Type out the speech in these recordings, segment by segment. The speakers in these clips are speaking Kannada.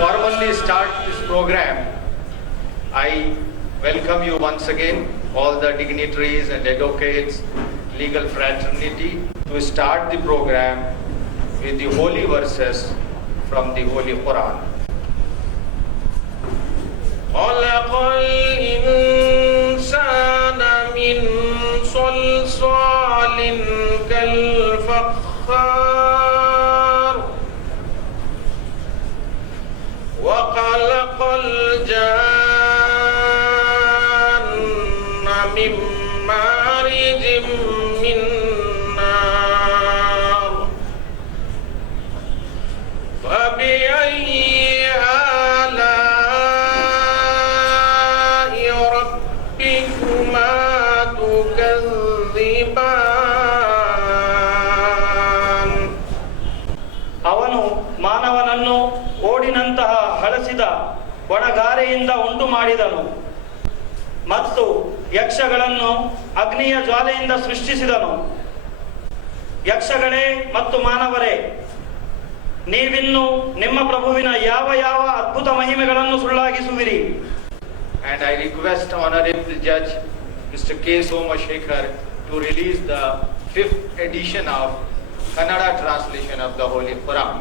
formally start this program, I welcome you once again, all the dignitaries and advocates, legal fraternity, to start the program with the holy verses from the Holy Quran. خلق الإنسان من صلصال كالفخار وخلق الجان من مارج من نار فبأي آلاء ربكما تكذبان. ಅವನು ಮಾನವನನ್ನು ಓಡಿನಂತಹ ಹಳಸಿದ ಒಣಗಾರೆಯಿಂದ ಉಂಟು ಮಾಡಿದನು ಮತ್ತು ಯಕ್ಷಗಳನ್ನು ಅಗ್ನಿಯ ಜ್ವಾಲೆಯಿಂದ ಸೃಷ್ಟಿಸಿದನು. ಯಕ್ಷಗಳೇ ಮತ್ತು ಮಾನವರೇ, ನೀವಿನ್ನು ನಿಮ್ಮ ಪ್ರಭುವಿನ ಯಾವ ಯಾವ ಅದ್ಭುತ ಮಹಿಮೆಗಳನ್ನು ಸುಳ್ಳಾಗಿಸುವಿರಿ. And I request Honorable Judge Mr. K. Somashekar to release the 5th edition of Kannada translation of the Holy Quran.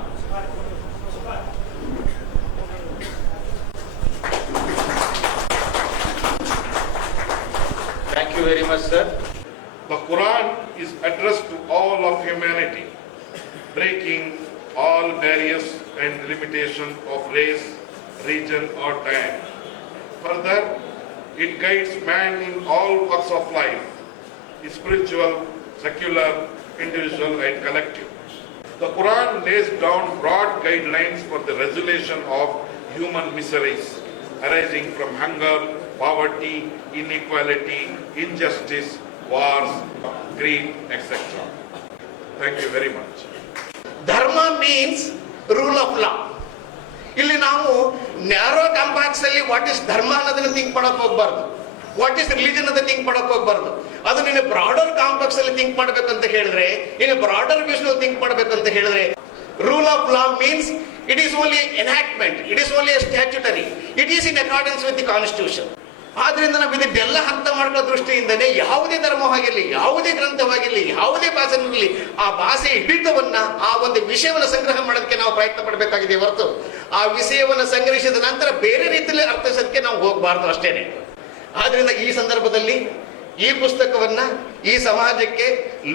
Thank you very much, sir. The Quran is addressed to all of humanity, breaking all barriers and limitations of race, region or time. Further, it guides man in all walks of life, spiritual, secular, individual and collective. The Quran lays down broad guidelines for the resolution of human miseries arising from hunger, poverty, inequality, injustice, wars, greed, etc. Thank you very much. ಧರ್ಮ ಮೀನ್ಸ್ ರೂಲ್ ಆಫ್ ಲಾ. ಇಲ್ಲಿ ನಾವು ನ್ಯಾರೋ ಕಾಂಪ್ಯಾಕ್ಸ್ ಅಲ್ಲಿ ವಾಟ್ ಇಸ್ ಧರ್ಮ ಅನ್ನೋದನ್ನ ಥಿಂಕ್ ಮಾಡಕ್ ಹೋಗ್ಬಾರ್ದು, ವಾಟ್ ಇಸ್ ರಿಲಿಜನ್ ಅಂತ ಥಿಂಕ್ ಮಾಡಕ್ ಹೋಗ್ಬಾರ್ದು. ಅದು ನೀನು ಬ್ರಾಡರ್ ಕಾಂಪ್ಲೆಕ್ಸ್ ಅಲ್ಲಿ ಥಿಂಕ್ ಮಾಡ್ಬೇಕಂತ ಹೇಳಿದ್ರೆ, ಇನ್ನು ಬ್ರಾಡರ್ ವಿಷನ್ ಥಿಂಕ್ ಮಾಡ್ಬೇಕಂತ ಹೇಳಿದ್ರೆ, rule of law means it is only enactment, it is only statutory, it is in accordance with the constitution. ಆದ್ರಿಂದ ನಾವು ಇದನ್ನೆಲ್ಲ ಅರ್ಥ ಮಾಡ್ಕೊಳ್ಳೋ ದೃಷ್ಟಿಯಿಂದನೇ ಯಾವುದೇ ಧರ್ಮವಾಗಿರಲಿ, ಯಾವುದೇ ಗ್ರಂಥವಾಗಿರಲಿ, ಯಾವುದೇ ಭಾಷೆಯಾಗಲಿ, ಆ ಭಾಷೆಯ ಹಿಡಿತವನ್ನ, ಆ ಒಂದು ವಿಷಯವನ್ನ ಸಂಗ್ರಹ ಮಾಡೋದಕ್ಕೆ ನಾವು ಪ್ರಯತ್ನ ಪಡಬೇಕಾಗಿದೆ ಹೊರತು ಆ ವಿಷಯವನ್ನ ಸಂಗ್ರಹಿಸಿದ ನಂತರ ಬೇರೆ ರೀತಿಯಲ್ಲಿ ಅರ್ಥಿಸೋದಕ್ಕೆ ನಾವು ಹೋಗಬಾರ್ದು ಅಷ್ಟೇನೆ. ಆದ್ರಿಂದ ಈ ಸಂದರ್ಭದಲ್ಲಿ ಈ ಪುಸ್ತಕವನ್ನ ಈ ಸಮಾಜಕ್ಕೆ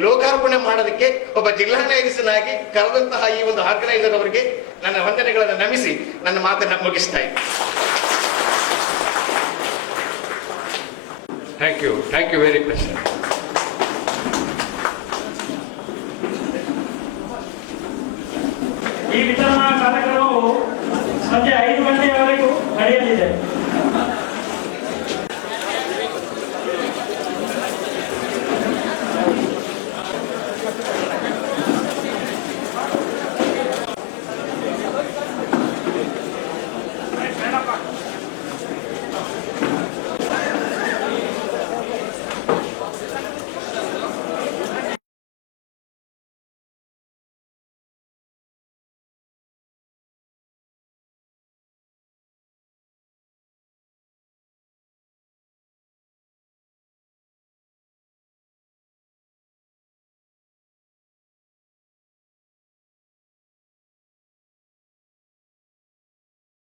ಲೋಕಾರ್ಪಣೆ ಮಾಡೋದಕ್ಕೆ ಒಬ್ಬ ಜಿಲ್ಲಾ ನ್ಯಾಯಾಧೀಶನಾಗಿ ಕರೆದಂತಹ ಈ ಒಂದು ಆರ್ಗನೈಸರ್ ಅವರಿಗೆ ನನ್ನ ವಂದನೆಗಳನ್ನು ನಮಿಸಿ ನನ್ನ ಮಾತನ್ನ ಮುಗಿಸ್ತಾ ಇದ್ದೀನಿ. Thank you very much, sir. ಈ ವಿತರಣಾ